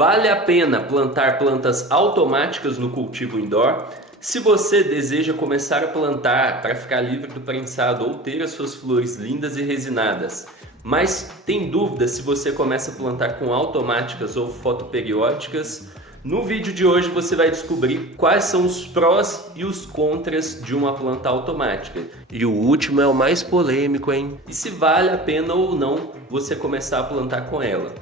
Vale a pena plantar plantas automáticas no cultivo indoor? Se você deseja começar a plantar para ficar livre do prensado ou ter as suas flores lindas e resinadas, mas tem dúvida se você começa a plantar com automáticas ou fotoperiódicas, no vídeo de hoje você vai descobrir quais são os prós e os contras de uma planta automática. E o último é o mais polêmico, hein? E se vale a pena ou não você começar a plantar com ela.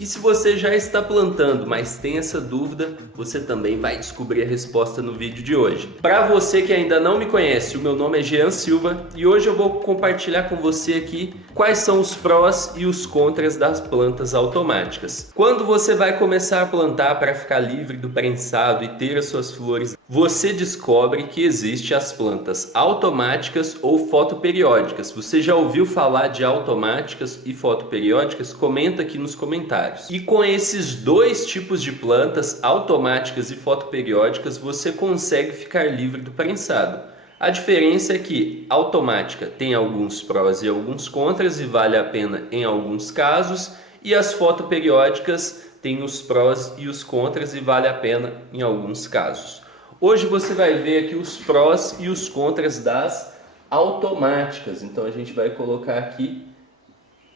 E se você já está plantando, mas tem essa dúvida, você também vai descobrir a resposta no vídeo de hoje. Para você que ainda não me conhece, o meu nome é Jean Silva e hoje eu vou compartilhar com você aqui quais são os prós e os contras das plantas automáticas. Quando você vai começar a plantar para ficar livre do prensado e ter as suas flores, você descobre que existem as plantas automáticas ou fotoperiódicas. Você já ouviu falar de automáticas e fotoperiódicas? Comenta aqui nos comentários. E com esses dois tipos de plantas, automáticas e fotoperiódicas, você consegue ficar livre do prensado. A diferença é que automática tem alguns prós e alguns contras e vale a pena em alguns casos, e as fotoperiódicas têm os prós e os contras e vale a pena em alguns casos. Hoje você vai ver aqui os prós e os contras das automáticas, então a gente vai colocar aqui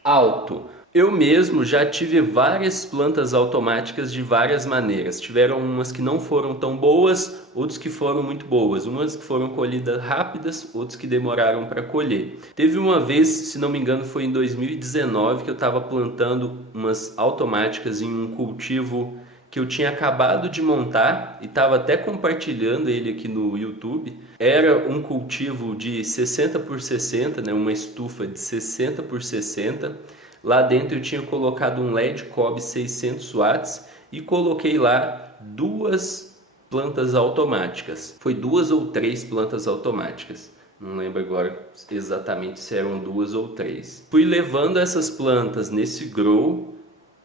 auto. Eu mesmo já tive várias plantas automáticas de várias maneiras. Tiveram umas que não foram tão boas, outras que foram muito boas. Umas que foram colhidas rápidas, outras que demoraram para colher. Teve uma vez, se não me engano, foi em 2019 que eu estava plantando umas automáticas em um cultivo que eu tinha acabado de montar e estava até compartilhando ele aqui no YouTube. Era um cultivo de 60 por 60, né? Uma estufa de 60 por 60. Lá dentro eu tinha colocado um LED Cobb 600 watts e coloquei lá duas plantas automáticas. Foi duas ou três plantas automáticas. Não lembro agora exatamente se eram duas ou três. Fui levando essas plantas nesse grow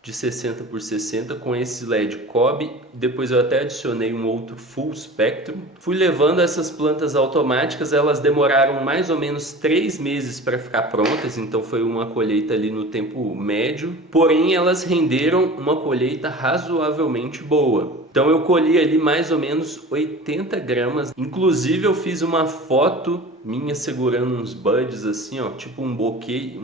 de 60 por 60 com esse LED Cobb, depois eu até adicionei um outro Full Spectrum. Fui levando essas plantas automáticas, elas demoraram mais ou menos 3 meses para ficar prontas, então foi uma colheita ali no tempo médio, porém elas renderam uma colheita razoavelmente boa. Então eu colhi ali mais ou menos 80 gramas, inclusive eu fiz uma foto minha segurando uns buds assim, ó, tipo um buquê,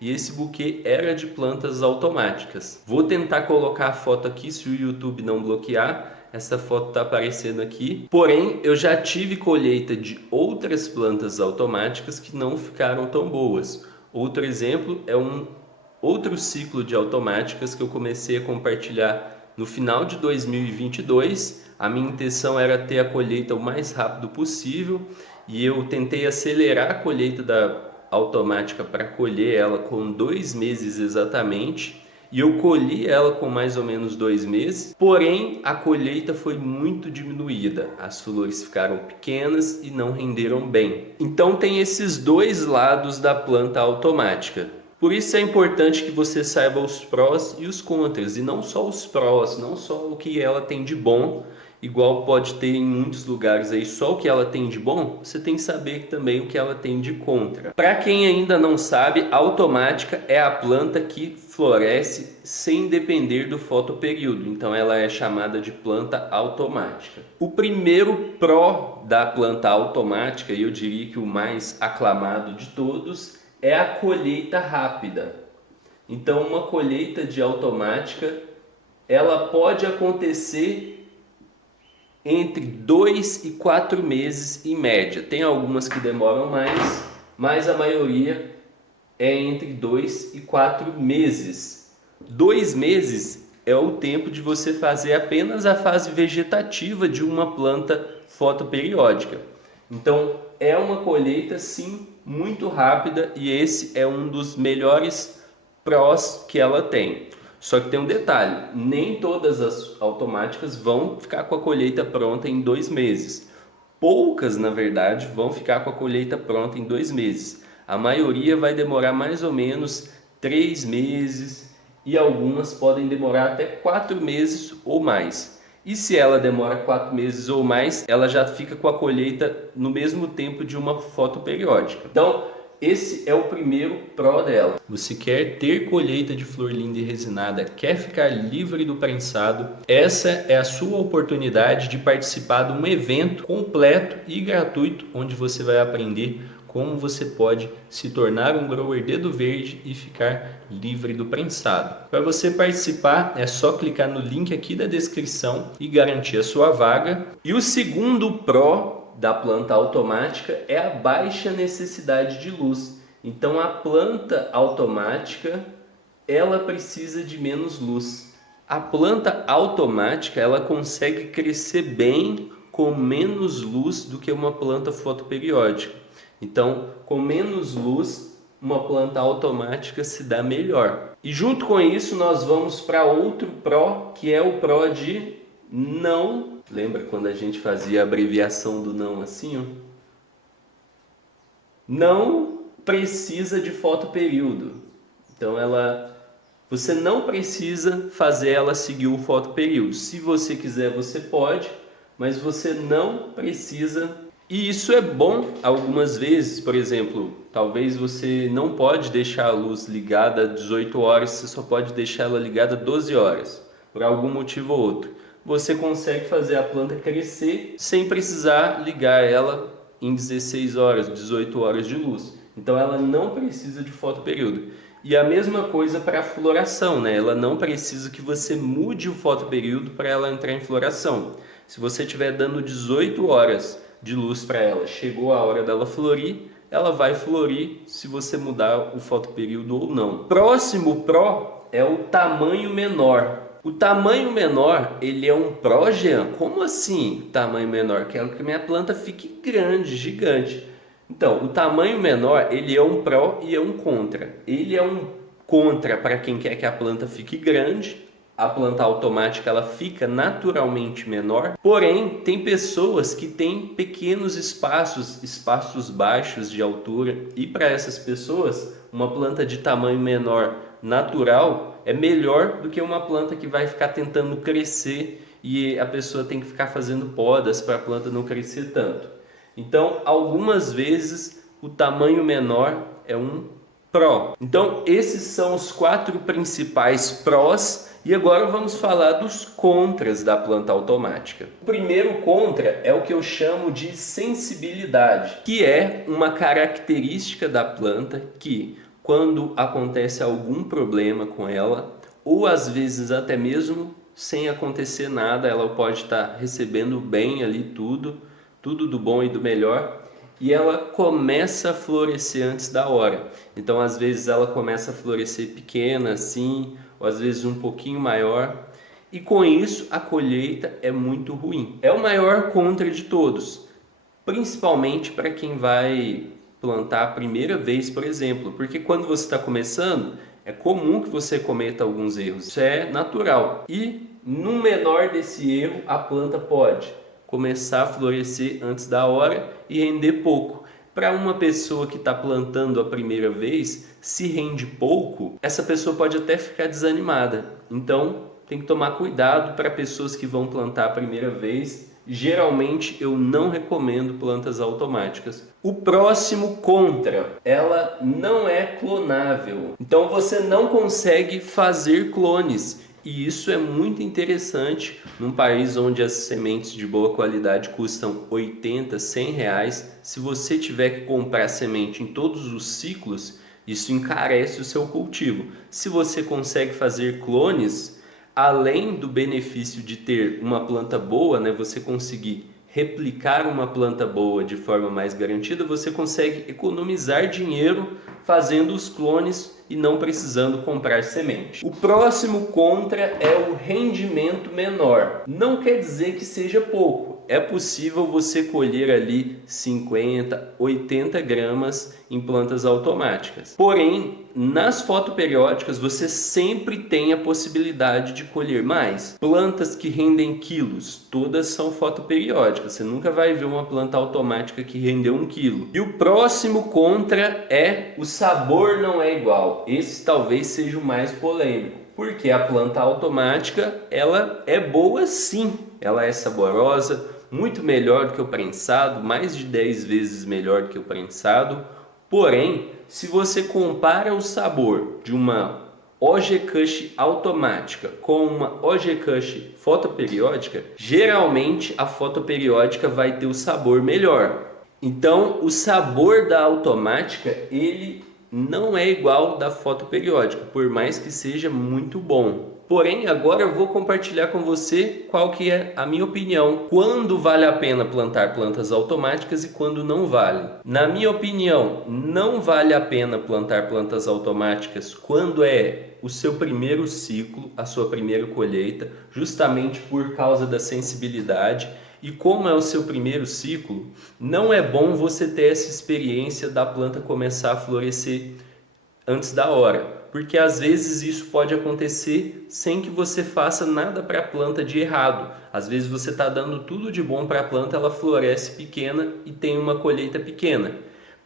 e esse buquê era de plantas automáticas. Vou tentar colocar a foto aqui se o YouTube não bloquear. Essa foto está aparecendo aqui. Porém, eu já tive colheita de outras plantas automáticas que não ficaram tão boas. Outro exemplo é um outro ciclo de automáticas que eu comecei a compartilhar no final de 2022. A minha intenção era ter a colheita o mais rápido possível e eu tentei acelerar a colheita da automática para colher ela com 2 meses exatamente, e eu colhi ela com mais ou menos 2 meses, porém a colheita foi muito diminuída, as flores ficaram pequenas e não renderam bem. Então tem esses dois lados da planta automática. Por isso é importante que você saiba os prós e os contras, e não só os prós, não só o que ela tem de bom, igual pode ter em muitos lugares aí só o que ela tem de bom, você tem que saber também o que ela tem de contra. Para quem ainda não sabe, a automática é a planta que floresce sem depender do fotoperíodo, então ela é chamada de planta automática. O primeiro pró da planta automática, e eu diria que o mais aclamado de todos, é a colheita rápida. Então uma colheita de automática, ela pode acontecer entre 2 e 4 meses em média. Tem algumas que demoram mais, mas a maioria é entre 2 e 4 meses. 2 meses é o tempo de você fazer apenas a fase vegetativa de uma planta fotoperiódica. Então é uma colheita sim muito rápida e esse é um dos melhores prós que ela tem. Só que tem um detalhe, nem todas as automáticas vão ficar com a colheita pronta em 2 meses. Poucas, na verdade, vão ficar com a colheita pronta em 2 meses. A maioria vai demorar mais ou menos 3 meses e algumas podem demorar até 4 meses ou mais. E se ela demora 4 meses ou mais, ela já fica com a colheita no mesmo tempo de uma fotoperiódica. Então, esse é o primeiro pró dela. Você quer ter colheita de flor linda e resinada, quer ficar livre do prensado, essa é a sua oportunidade de participar de um evento completo e gratuito, onde você vai aprender como você pode se tornar um grower dedo verde e ficar livre do prensado. Para você participar, é só clicar no link aqui da descrição e garantir a sua vaga. E o segundo pró da planta automática é a baixa necessidade de luz. Então a planta automática, ela precisa de menos luz. A planta automática, ela consegue crescer bem com menos luz do que uma planta fotoperiódica. Então, com menos luz, uma planta automática se dá melhor. E junto com isso, nós vamos para outro pró, que é o pró de não. Lembra quando a gente fazia a abreviação do não assim, ó? Não precisa de fotoperíodo. Então, você não precisa fazer ela seguir o fotoperíodo. Se você quiser, você pode, mas você não precisa. E isso é bom algumas vezes. Por exemplo, talvez você não pode deixar a luz ligada 18 horas, você só pode deixar ela ligada 12 horas, por algum motivo ou outro. Você consegue fazer a planta crescer sem precisar ligar ela em 16 horas, 18 horas de luz. Então ela não precisa de fotoperíodo. E a mesma coisa para a floração, né? Ela não precisa que você mude o fotoperíodo para ela entrar em floração. Se você estiver dando 18 horas de luz para ela, chegou a hora dela florir, ela vai florir se você mudar o fotoperíodo ou não. Próximo pró é o tamanho menor. O tamanho menor, ele é um pró, Jean? Como assim tamanho menor? Quero que minha planta fique grande, gigante. Então, o tamanho menor, ele é um pró e é um contra. Ele é um contra para quem quer que a planta fique grande. A planta automática, ela fica naturalmente menor. Porém, tem pessoas que têm pequenos espaços baixos de altura. E para essas pessoas, uma planta de tamanho menor natural é melhor do que uma planta que vai ficar tentando crescer e a pessoa tem que ficar fazendo podas para a planta não crescer tanto. Então, algumas vezes, o tamanho menor é um pró. Então, esses são os 4 principais prós. E agora vamos falar dos contras da planta automática. O primeiro contra é o que eu chamo de sensibilidade, que é uma característica da planta que, quando acontece algum problema com ela, ou às vezes até mesmo sem acontecer nada, ela pode estar recebendo bem ali tudo do bom e do melhor, e ela começa a florescer antes da hora. Então, às vezes ela começa a florescer pequena assim, ou às vezes um pouquinho maior, e com isso a colheita é muito ruim. É o maior contra de todos, principalmente para quem vai plantar a primeira vez, por exemplo, porque quando você está começando, é comum que você cometa alguns erros, isso é natural. E no menor desse erro, a planta pode começar a florescer antes da hora e render pouco. Para uma pessoa que está plantando a primeira vez, se rende pouco, essa pessoa pode até ficar desanimada. Então, tem que tomar cuidado para pessoas que vão plantar a primeira vez. Geralmente, eu não recomendo plantas automáticas. O próximo contra, ela não é clonável. Então, você não consegue fazer clones. E isso é muito interessante num país onde as sementes de boa qualidade custam 80, 100 reais. Se você tiver que comprar semente em todos os ciclos, isso encarece o seu cultivo. Se você consegue fazer clones, além do benefício de ter uma planta boa, né, você conseguir replicar uma planta boa de forma mais garantida, você consegue economizar dinheiro fazendo os clones e não precisando comprar semente. O próximo contra é o rendimento menor. Não quer dizer que seja pouco. É possível você colher ali 50, 80 gramas em plantas automáticas. Porém, nas fotoperiódicas você sempre tem a possibilidade de colher mais. Plantas que rendem quilos, todas são fotoperiódicas. Você nunca vai ver uma planta automática que rendeu 1 quilo. E o próximo contra é o sabor não é igual. Esse talvez seja o mais polêmico. Porque a planta automática, ela é boa sim. Ela é saborosa, muito melhor do que o prensado, mais de 10 vezes melhor do que o prensado. Porém, se você compara o sabor de uma OG Kush automática com uma OG Kush fotoperiódica, geralmente a fotoperiódica vai ter o sabor melhor. Então, o sabor da automática, ele não é igual da fotoperiódica, por mais que seja muito bom. Porém, agora eu vou compartilhar com você qual que é a minha opinião. Quando vale a pena plantar plantas automáticas e quando não vale. Na minha opinião, não vale a pena plantar plantas automáticas quando é o seu primeiro ciclo, a sua primeira colheita, justamente por causa da sensibilidade. E como é o seu primeiro ciclo, não é bom você ter essa experiência da planta começar a florescer antes da hora. Porque às vezes isso pode acontecer sem que você faça nada para a planta de errado. Às vezes você está dando tudo de bom para a planta, ela floresce pequena e tem uma colheita pequena.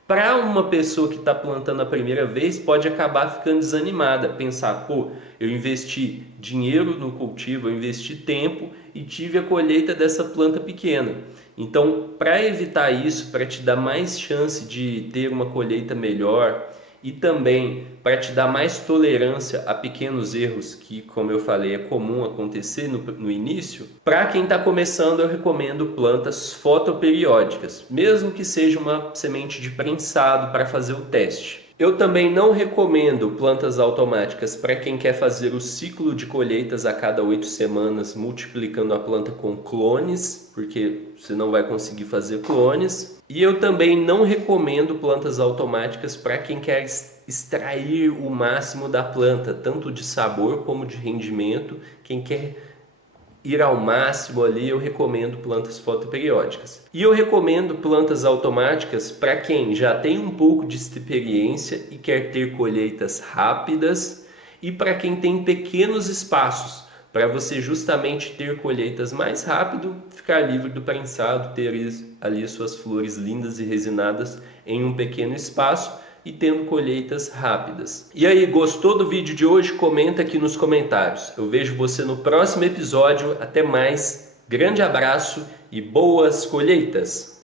Para uma pessoa que está plantando a primeira vez, pode acabar ficando desanimada, pensar, pô, eu investi dinheiro no cultivo, eu investi tempo e tive a colheita dessa planta pequena. Então, para evitar isso, para te dar mais chance de ter uma colheita melhor, e também para te dar mais tolerância a pequenos erros que, como eu falei, é comum acontecer no início, para quem está começando eu recomendo plantas fotoperiódicas, mesmo que seja uma semente de prensado para fazer o teste. Eu também não recomendo plantas automáticas para quem quer fazer o ciclo de colheitas a cada 8 semanas, multiplicando a planta com clones, porque você não vai conseguir fazer clones. E eu também não recomendo plantas automáticas para quem quer extrair o máximo da planta, tanto de sabor como de rendimento. Quem quer ir ao máximo ali, eu recomendo plantas fotoperiódicas. E eu recomendo plantas automáticas para quem já tem um pouco de experiência e quer ter colheitas rápidas, e para quem tem pequenos espaços, para você justamente ter colheitas mais rápido, ficar livre do prensado, ter ali suas flores lindas e resinadas em um pequeno espaço e tendo colheitas rápidas. E aí, gostou do vídeo de hoje? Comenta aqui nos comentários. Eu vejo você no próximo episódio. Até mais, grande abraço e boas colheitas!